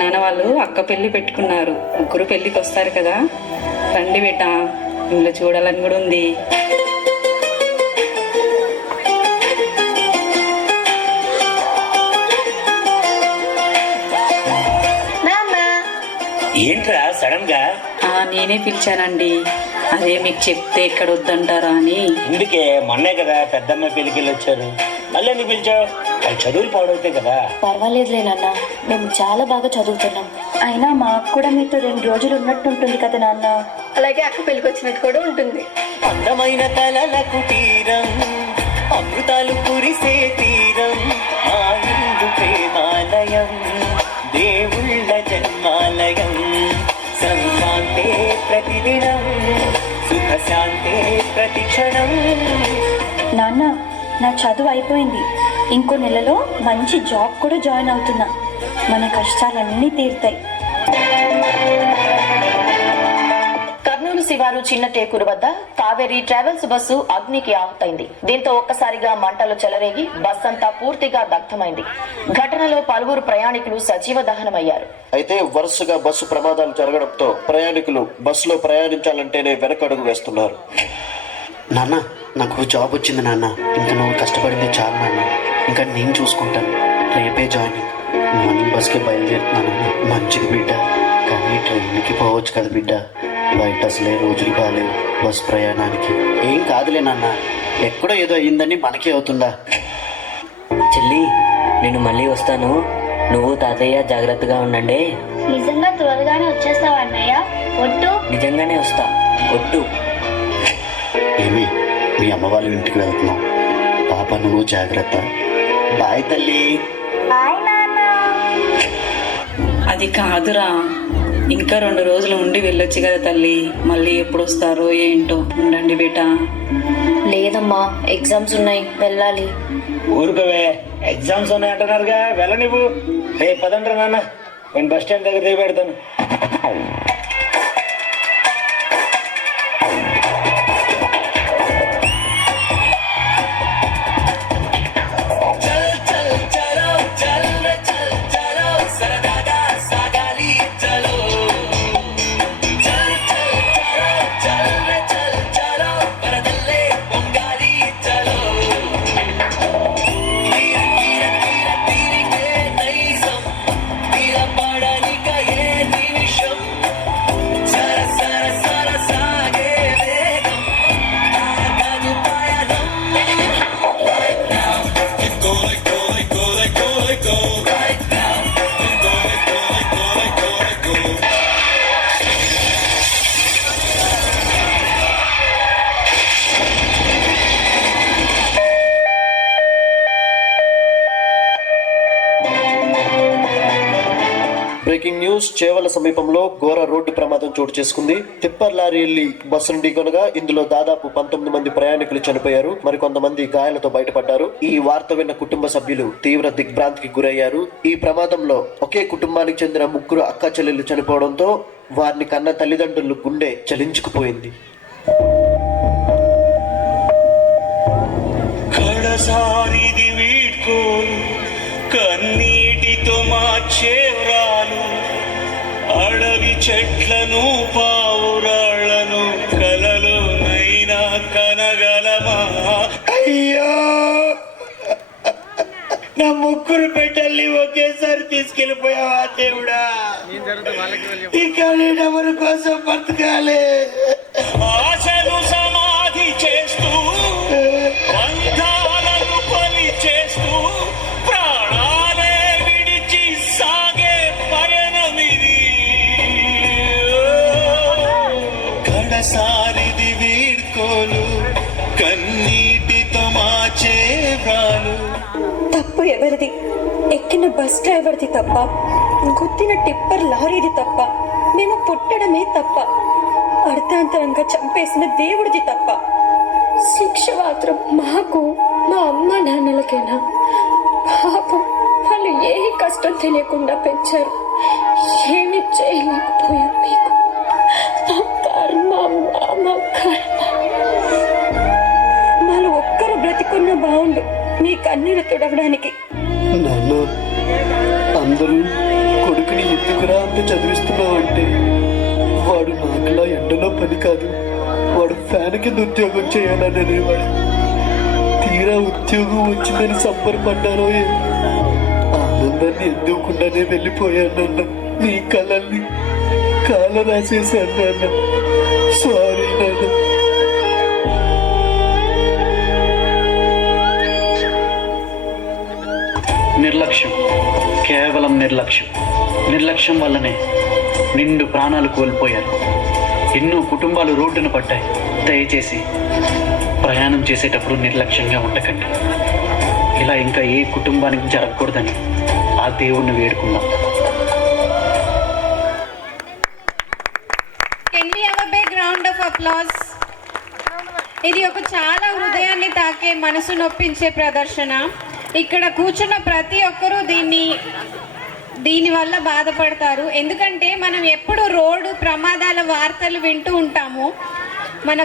నాన్న వాళ్ళు అక్క పెళ్లి పెట్టుకున్నారు, ముగ్గురు పెళ్లికి వస్తారు కదా, రండి బేట, ఇంట్లో చూడాలని కూడా ఉంది. ఏంట్రా సడన్ గా? నేనే పిలిచానండి, అదే మీకు చెప్తే ఎక్కడ వద్దంటారా అని. ఇందుకే మొన్నే కదా పెద్దమ్మ పెళ్లికి వెళ్ళి వచ్చారు, మళ్ళీ ఎందుకు పిలిచావు? అది చదువులు పాడవుతాయి కదా. పర్వాలేదులే నాన్న, మేము చాలా బాగా చదువుతున్నాం. అయినా మాకు కూడా మీతో 2 రోజులు ఉన్నట్టు ఉంటుంది కదా నాన్న. అలాగే అక్క పెళ్లికి వచ్చినట్టు కూడా ఉంటుంది. అందమైన కలలకు తీరం, అమృతాలు కురిసే తీరం, ఆ హిందూ ప్రేమాలయం, దేవుళ్ళ జన్మాలయం, సంక్రాంతే ప్రతిదినం, సుఖశాంతే ప్రతిక్షణం. నాన్న, నా చదువు అయిపోయింది, ఇంకో నెలలో మంచి జాబ్ కూడా జాయిన్ అవుతున్నా. మన కష్టాలన్నీ తీరుతాయి. కర్నూలు శివారు చిన్న టేకూరు వద్ద కావేరీ ట్రావెల్స్ బస్సు అగ్నికి ఆహుతైంది. దీంతో ఒక్కసారిగా మంటలు చెలరేగి బస్ అంతా పూర్తిగా దగ్ధమైంది. ఘటనలో పలువురు ప్రయాణికులు సజీవ దహనమయ్యారు. అయితే వరుసగా బస్సు ప్రమాదాలు జరగడంతో ప్రయాణికులు బస్సులో ప్రయాణించాలంటేనే వెనకడుగు వేస్తున్నారు. నాన్న, నాకు జాబ్ వచ్చింది నాన్న, ఇంకా నువ్వు కష్టపడింది చాలు నాన్న, ఇంకా నేను చూసుకుంటాను. రేపే జాయినింగ్, మార్నింగ్ బస్కి బయలుదేరుతున్నాను. మంచిది బిడ్డ, కానీ ట్రైన్కి పోవచ్చు కదా బిడ్డ, బయట అసలే రోజులు బాగాలేవు బస్ ప్రయాణానికి. ఏం కాదులే నాన్న, ఎక్కడో ఏదో అయ్యిందని మనకే అవుతుందా? చెల్లి, నేను మళ్ళీ వస్తాను, నువ్వు తాతయ్య జాగ్రత్తగా ఉండండి. నిజంగా త్వరగానే వచ్చేస్తావా అన్నయ్య? ఒట్టు? నిజంగానే వస్తా, ఒట్టు. ఏమి, మీ అమ్మ వాళ్ళ ఇంటికి వెళ్తున్నాం, పాప నువ్వు జాగ్రత్త. బాయ్ తల్లి. అది కాదురా, ఇంకా 2 రోజులు ఉండి వెళ్ళొచ్చు కదా తల్లి, మళ్ళీ ఎప్పుడు వస్తారో ఏంటో. ఉండండి బేటా. లేదమ్మా, ఎగ్జామ్స్ ఉన్నాయి, వెళ్ళాలి. ఊరుకోవే, ఎగ్జామ్స్ ఉన్నాయి అంటున్నారుగా, వెళ్ళనివ్వు. రేపు పదండ్రా నాన్న, నేను బస్ స్టాండ్ దగ్గర దిగి పెడతాను. Breaking news. చేవల సమీపంలో ఘోర రోడ్డు ప్రమాదం చోటు చేసుకుంది. టిప్పర్ లారీ వెళ్లి బస్సును ఢీకొనగా ఇందులో దాదాపు 19 మంది ప్రయాణికులు చనిపోయారు, మరికొంతమంది గాయాలతో బయటపడ్డారు. ఈ వార్త విన్న కుటుంబ సభ్యులు తీవ్ర దిగ్భ్రాంతికి గురయ్యారు. ఈ ప్రమాదంలో ఒకే కుటుంబానికి చెందిన 3 అక్క చెల్లెలు చనిపోవడంతో వారిని కన్న తల్లిదండ్రులు గుండె చలించుకుపోయింది. కన్నీటితో మార్చేవ్రాలు, అడవి చెట్లను పావురాళ్లను కలలో నైనా కనగలమా? అయ్యో, నా 3 బిడ్డల్ని ఒకేసారి తీసుకెళ్లిపోయావా దేవుడా, ఇక నేను ఎవరి కోసం బతకాలి? ఆశలు సమాధి చేస్తూ, బంధాలను పని చేస్తూ, ప్రాణాలే విడిచి సాగే పయనమిది. కడసారిది వీడ్కోలు, కన్నీటితో మాచే వ్రాలు. తప్పు ఎవరిది? ఎక్కిన బస్ డ్రైవర్ది తప్ప, గుద్దిన టిప్పర్ లారీది తప్ప, మేము పుట్టడమే తప్ప, అర్థాంతరంగా చంపేసిన దేవుడిది తప్ప. శిక్ష మాత్రం మాకు, మా అమ్మ నాన్నలకేనా? పాపం, వాళ్ళు ఏ కష్టం తెలియకుండా పెంచారు, ఏమి చేయలేకపోయాం మీకు. మా కర్మ, మా కర్మ. వాళ్ళు ఒక్కరు బ్రతికున్న బాగుండు నీ కన్నీరు తుడవడానికి. నాన్న, అందరూ కొడుకుని ఎందుకు పని కాదు. వాడు ఫ్యాన్ కింద ఉద్యోగం చేయాలని అనేవాడు. తీరా ఉద్యోగం వచ్చిందని సంబరపడ్డారో ఏమో. ఆనందాన్ని ఎందుకుండానే వెళ్ళిపోయానన్న. నీ కళల్ని కాల రాసేసాను నాన్న. సారీ నాన్న. నిర్లక్ష్యం, కేవలం నిర్లక్ష్యం. నిర్లక్ష్యం వల్లనే నిండు ప్రాణాలు కోల్పోయారు. ఎన్నో కుటుంబాలు రోడ్డున పడ్డాయి. దయచేసి ప్రయాణం చేసేటప్పుడు నిర్లక్ష్యంగా ఉండకండి. ఇలా ఇంకా ఏ కుటుంబానికి జరగకూడదని ఆ దేవుణ్ణి వేడుకుందాం. Can we have a big round of applause. ఇది ఒక చాలా హృదయాన్ని తాకే, మనసు నొప్పించే ప్రదర్శన. ఇక్కడ కూర్చున్న ప్రతి ఒక్కరూ దీని వల్ల బాధపడతారు. ఎందుకంటే మనం ఎప్పుడు రోడ్డు ప్రమాదాల వార్తలు వింటూ ఉంటాము. మన